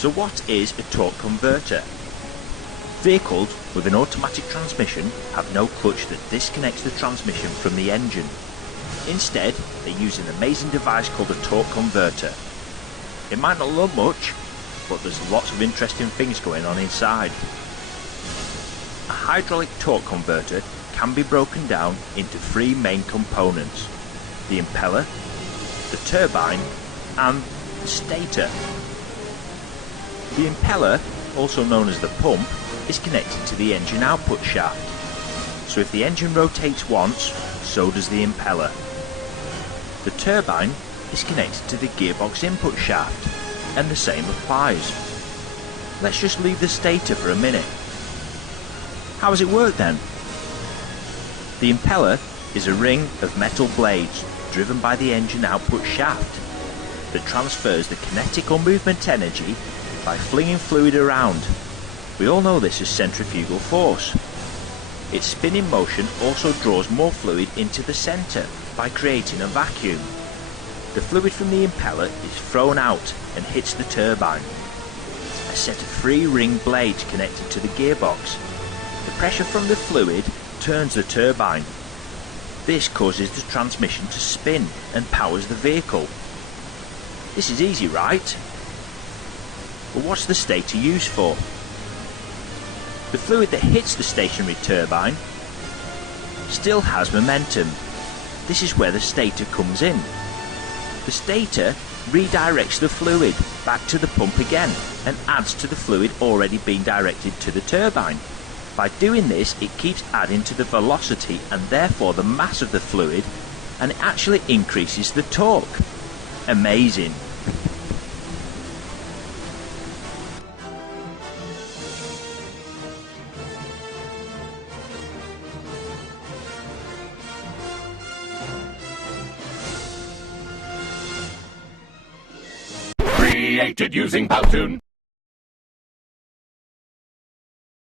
So what is a torque converter? Vehicles with an automatic transmission have no clutch that disconnects the transmission from the engine. Instead, they use an amazing device called a torque converter. It might not look much, but there's lots of interesting things going on inside. A hydraulic torque converter can be broken down into three main components: the impeller, the turbine, and the stator. The impeller, also known as the pump, is connected to the engine output shaft. So if the engine rotates once, so does the impeller. The turbine is connected to the gearbox input shaft, and the same applies. Let's just leave the stator for a minute. How does it work then? The impeller is a ring of metal blades driven by the engine output shaft that transfers the kinetic or movement energy by flinging fluid around. We all know this as centrifugal force. Its spinning motion also draws more fluid into the centre by creating a vacuum. The fluid from the impeller is thrown out and hits the turbine. A set of three ring blades connected to the gearbox. The pressure from the fluid turns the turbine. This causes the transmission to spin and powers the vehicle. This is easy, right? But what's the stator used for? The fluid that hits the stationary turbine still has momentum. This is where the stator comes in. The stator redirects the fluid back to the pump again and adds to the fluid already being directed to the turbine. By doing this, it keeps adding to the velocity and therefore the mass of the fluid, and it actually increases the torque. Amazing. Created using Powtoon.